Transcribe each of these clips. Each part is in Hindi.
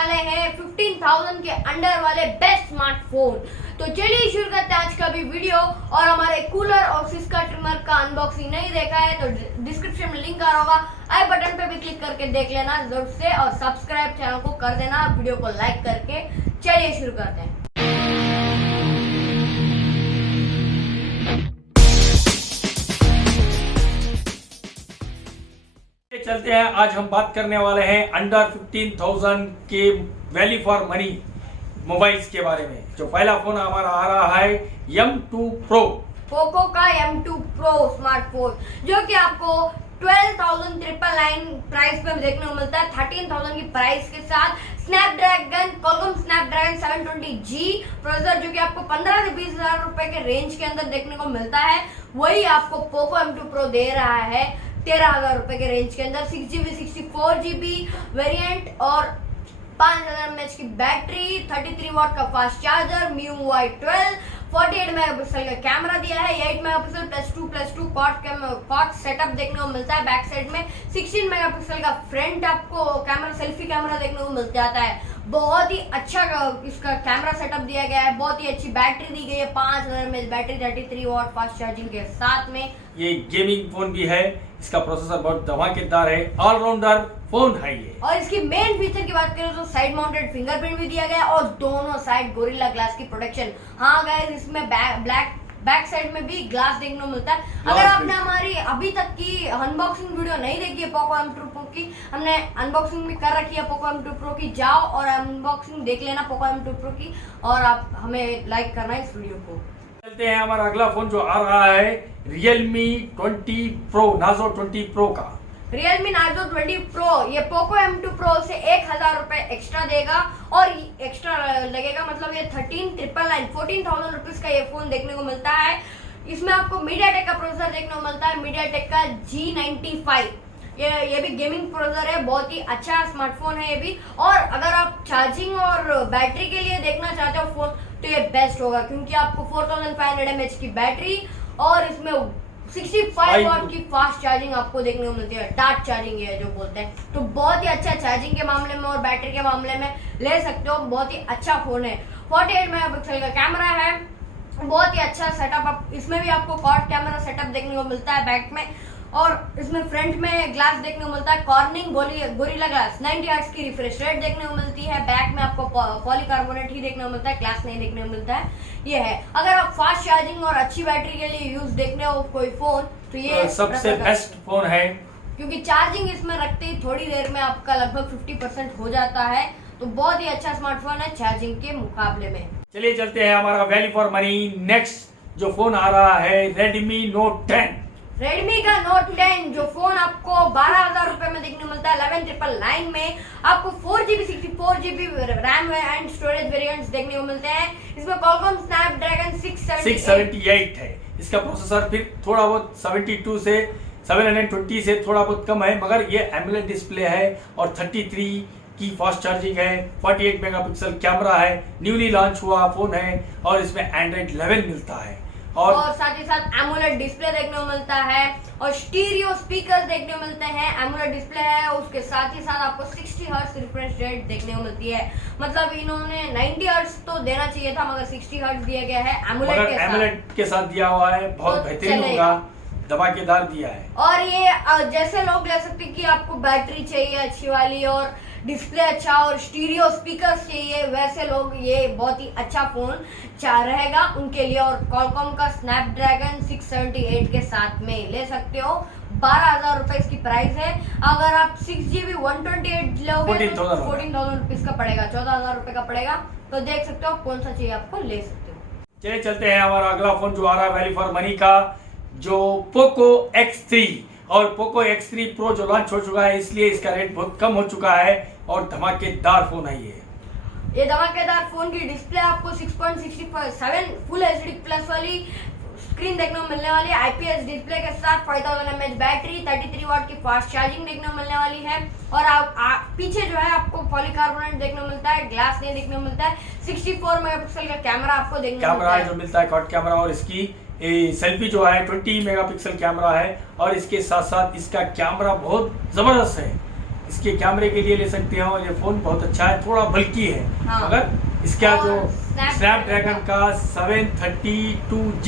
वाले हैं 15,000 के अंडर वाले बेस्ट स्मार्टफोन। तो चलिए शुरू करते हैं आज का भी वीडियो। और हमारे कूलर और सिस्का ट्रिमर का अनबॉक्सिंग नहीं देखा है तो डिस्क्रिप्शन में लिंक आ रहा होगा, आई बटन पे भी क्लिक करके देख लेना जरूर से, और सब्सक्राइब चैनल को कर देना, वीडियो को लाइक करके। चलिए शुरू करते हैं। चलते हैं। आज हम बात करने वाले हैं अंडर 15,000 के वैल्यू फॉर मनी मोबाइल्स के बारे में। जो पहला फोन हमारा आ रहा है M2 Pro, पोको का M2 Pro स्मार्टफोन, जो कि आपको 12,999 प्राइस पे देखने को मिलता है। 13,000 की प्राइस के साथ क्वालकॉम स्नैपड्रैगन 720G प्रोसेसर, जो कि आपको 15 से 20,000 रुपए के रेंज के अंदर देखने को मिलता है। वही आपको पोको M2 Pro दे रहा है 13,000 रुपए के रेंज के अंदर। 6GB 64GB वेरिएंट और 5,000 mAh की बैटरी, 33 वाट का फास्ट चार्जर, MIUI 12, 48 मेगापिक्सल का कैमरा दिया है, 8 मेगापिक्सल +2 क्वाड सेटअप देखने को मिलता है। बैक साइड में 16 मेगापिक्सल का फ्रंट आपको कैमरा, सेल्फी कैमरा देखने को मिल जाता है। बहुत ही अच्छा इसका कैमरा सेटअप दिया गया है। बहुत ही अच्छी बैटरी दी गई है, 5,000 mAh battery, 33 watt fast charging के साथ में। ये गेमिंग फोन भी है। इसका प्रोसेसर बहुत धमाकेदार है, ऑलराउंडर फोन है ये। और इसकी मेन फीचर की बात करें तो साइड माउंटेड फिंगरप्रिंट भी दिया गया है और दोनों साइड गोरिल्ला ग्लास की प्रोटेक्शन। हाँ गाइस, इसमें बैक साइड में भी ग्लास देखने को मिलता है। अगर आपने हमारी अभी तक की अनबॉक्सिंग वीडियो नहीं देखी है पोको M2 Pro की, हमने अनबॉक्सिंग भी कर रखी है पोको M2 Pro की, जाओ और अनबॉक्सिंग देख लेना पोको M2 Pro की, और आप हमें लाइक करना इस वीडियो को। चलते हैं हमारा अगला फोन जो आ रहा है Realme 20 Pro, Nazo 20 Pro का। Realme Nazo 20 Pro ये पोको M2 Pro से 1,000 रुपए एक्स्ट्रा देगा और एक्स्ट्रा लगेगा, मतलब ये 14,000 रुपीज का ये फोन देखने को मिलता है। इसमें आपको MediaTek का प्रोसेसर देखने को मिलता है, MediaTek का G95। ये भी गेमिंग प्रोसेसर है, बहुत ही अच्छा स्मार्टफोन है ये भी। और अगर आप चार्जिंग और बैटरी के लिए देखना चाहते हो फोन तो ये बेस्ट होगा, क्योंकि आपको 4,500 mAh की बैटरी और इसमें 65 वाट की फास्ट चार्जिंग आपको देखने को मिलती है। डार्ट चार्जिंग है जो बोलते हैं, तो बहुत ही अच्छा चार्जिंग के मामले में और बैटरी के मामले में ले सकते हो। बहुत ही अच्छा फोन है। 48 मेगापिक्सल का कैमरा है, बहुत ही अच्छा सेटअप। इसमें भी आपको क्वाड कैमरा सेटअप देखने को मिलता है बैक में, और इसमें फ्रंट में ग्लास देखने को मिलता है, कॉर्निंग गोरिल्ला ग्लास 90 हर्ट्ज की रिफ्रेश रेट देखने को मिलती है। बैक में आपको पॉलीकार्बोनेट ही देखने को मिलता है, ग्लास नहीं देखने को मिलता है। ये है, अगर आप फास्ट चार्जिंग और अच्छी बैटरी के लिए यूज देखने हो कोई फोन तो ये सबसे बेस्ट फोन है, क्योंकि चार्जिंग इसमें रखते ही थोड़ी देर में आपका लगभग 50% हो जाता है। तो बहुत ही अच्छा स्मार्टफोन है चार्जिंग के मुकाबले में। चलिए चलते हैं हमारा वैल्यू फॉर मनी नेक्स्ट जो फोन आ रहा है Redmi Note 10। Redmi का Note 10 जो फोन आपको 12,000 रुपए में देखने को मिलता है। 11,999 में आपको 4GB 64GB RAM and storage variants देखने को मिलते हैं। इसमें Qualcomm Snapdragon 678 है। इसका प्रोसेसर फिर थोड़ा बहुत 720 से थोड़ा बहुत कम है, मगर ये AMOLED डिस्प्ले है और 33 की फास्ट चार्जिंग है, 48 मेगापिक्सल कैमरा है, न्यूली लॉन्च हुआ फोन है और इसमें Android 11 मिलता है। और साथ ही साथ AMOLED डिस्प्ले देखने को मिलता है और स्टीरियो स्पीकर देखने को मिलते हैं। AMOLED डिस्प्ले है, उसके साथ ही साथ आपको 60 हर्ट्ज रिफ्रेश रेट देखने को मिलती है। मतलब इन्होंने 90 हर्ट्ज तो देना चाहिए था, मगर 60 हर्ट्ज दिया गया है AMOLED के साथ दिया हुआ है। बहुत बेहतरीन होगा, धमाकेदार दिया है। और ये जैसे लोग ले सकते हैं कि आपको बैटरी चाहिए अच्छी वाली और डिस्प्ले अच्छा और स्टीरियो स्पीकर्स चाहिए, वैसे लोग ये बहुत ही अच्छा फोन रहेगा उनके लिए। और Qualcomm का Snapdragon 678 के साथ में ले सकते हो। 12,000 रुपए इसकी प्राइस है। अगर आप 6GB 128 लोगे तो 14,000 रुपीज का पड़ेगा, 14,000 रुपए का पड़ेगा। तो देख सकते हो कौन सा चाहिए आपको, ले सकते हो। चलिए चलते हैं हमारा अगला फोन जो आ रहा है वैल्यू फॉर मनी का, जो पोको X3 और पोको X3 Pro जो लॉन्च हो चुका है, इसलिए इसका रेट बहुत कम हो चुका है और धमाकेदार फोन है ये धमाकेदार फोन की डिस्प्ले आपको 6.67 फुल HD प्लस वाली स्क्रीन देखने को मिलने वाली है। IPS डिस्प्ले के साथ 5,000 mAh बैटरी, 33 वाट की फास्ट चार्जिंग देखने को मिलने वाली है। और पीछे जो है आपको पॉलीकार्बोनेट देखने को मिलता है, ग्लास नहीं देखने को मिलता है। 64 मेगापिक्सल का कैमरा आपको देखने को मिलता है, जो मिलता है क्वाड कैमरा, और इसकी सेल्फी जो है 20 मेगापिक्सल कैमरा है और इसके साथ साथ इसका कैमरा बहुत जबरदस्त है। इसके कैमरे के लिए ले सकते हो। ये फोन बहुत अच्छा है, थोड़ा बल्कि है, हाँ। मगर इसका और जो स्नैपड्रैगन का 732G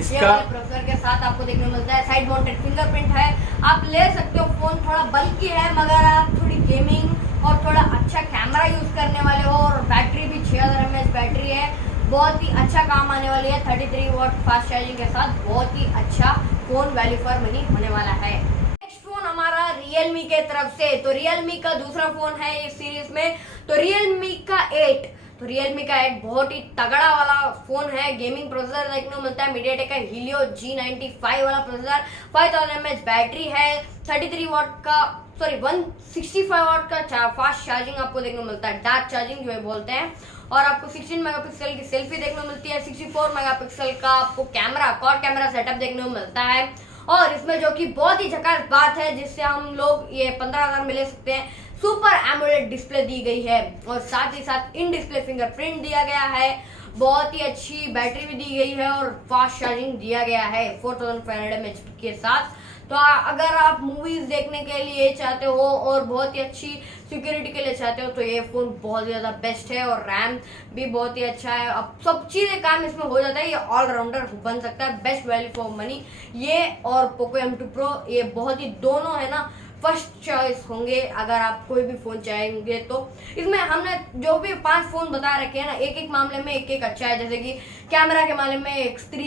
इसका प्रोसेसर के साथ आपको देखने को मिलता है। साइड माउंटेड फिंगरप्रिंट है, आप ले सकते हो। फोन थोड़ा बल्कि है, मगर आप थोड़ी गेमिंग और थोड़ा अच्छा कैमरा यूज करने वाले हो, और बैटरी भी 6000 mAh बैटरी है, बहुत ही अच्छा काम आने वाली है। 33 वाट फास्ट चार्जिंग के साथ बहुत ही अच्छा फोन वैल्यू फॉर मनी होने वाला है। नेक्स्ट फोन हमारा Realme के तरफ से, तो Realme का दूसरा फोन है इस सीरीज में, तो Realme का 8। तो Realme का 8 बहुत ही तगड़ा वाला फोन है। गेमिंग प्रोसेसर देखने को मिलता है, मीडियाटेक का Helio G95 वाला प्रोसेसर, 5000 mAh बैटरी है, 33 वाट का 165 वाट का फास्ट चार्जिंग आपको देखने को मिलता है, डार्क चार्जिंग जो है बोलते हैं। और आपको 16 मेगापिक्सल की सेल्फी देखने को मिलती है, 64 मेगापिक्सल का आपको कैमरा क्वाड कैमरा सेटअप देखने को मिलता है। और इसमें जो कि बहुत ही झकास बात है, जिससे हम लोग ये 15,000 में ले सकते हैं, सुपर एमोलेड डिस्प्ले दी गई है, और साथ ही साथ इन डिस्प्ले फिंगरप्रिंट दिया गया है, बहुत ही अच्छी बैटरी भी दी गई है, और फास्ट चार्जिंग दिया गया है 4500 mAh के साथ। तो अगर आप मूवीज देखने के लिए चाहते हो और बहुत ही अच्छी सिक्योरिटी के लिए चाहते हो, तो ये फोन बहुत ज़्यादा बेस्ट है, और रैम भी बहुत ही अच्छा है। अब सब चीज़ें काम इसमें हो जाता है, ये ऑलराउंडर बन सकता है, बेस्ट वैल्यू फॉर मनी। ये और पोको M2 Pro ये बहुत ही दोनों है ना फर्स्ट चॉइस होंगे अगर आप कोई भी फोन चाहेंगे तो। इसमें हमने जो भी 5 फोन बता रखे हैं ना, एक एक मामले में एक एक अच्छा है। जैसे कि कैमरा के मामले में X3,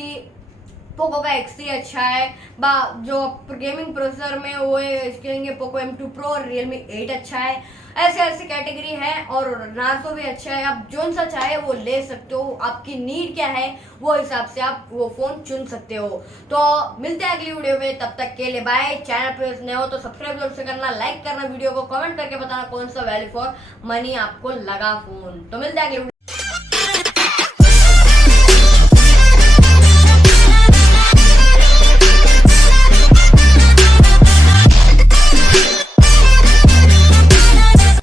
पोको का X3 अच्छा है, जो गेमिंग प्रोसेसर में वो कहेंगे पोको M2 Pro और Realme 8 अच्छा है। ऐसे ऐसे कैटेगरी है, और नार्जो भी अच्छा है। आप जो सा चाहे वो ले सकते हो, आपकी नीड क्या है वो हिसाब से आप वो फोन चुन सकते हो। तो मिलते हैं अगली वीडियो में, तब तक के लिए बाय। चैनल पे नए हो तो सब्सक्राइब जरूर से करना, लाइक करना, वीडियो को कमेंट करके बताना कौन सा वैल्यू फॉर मनी आपको लगा फोन। तो मिलते हैं अगली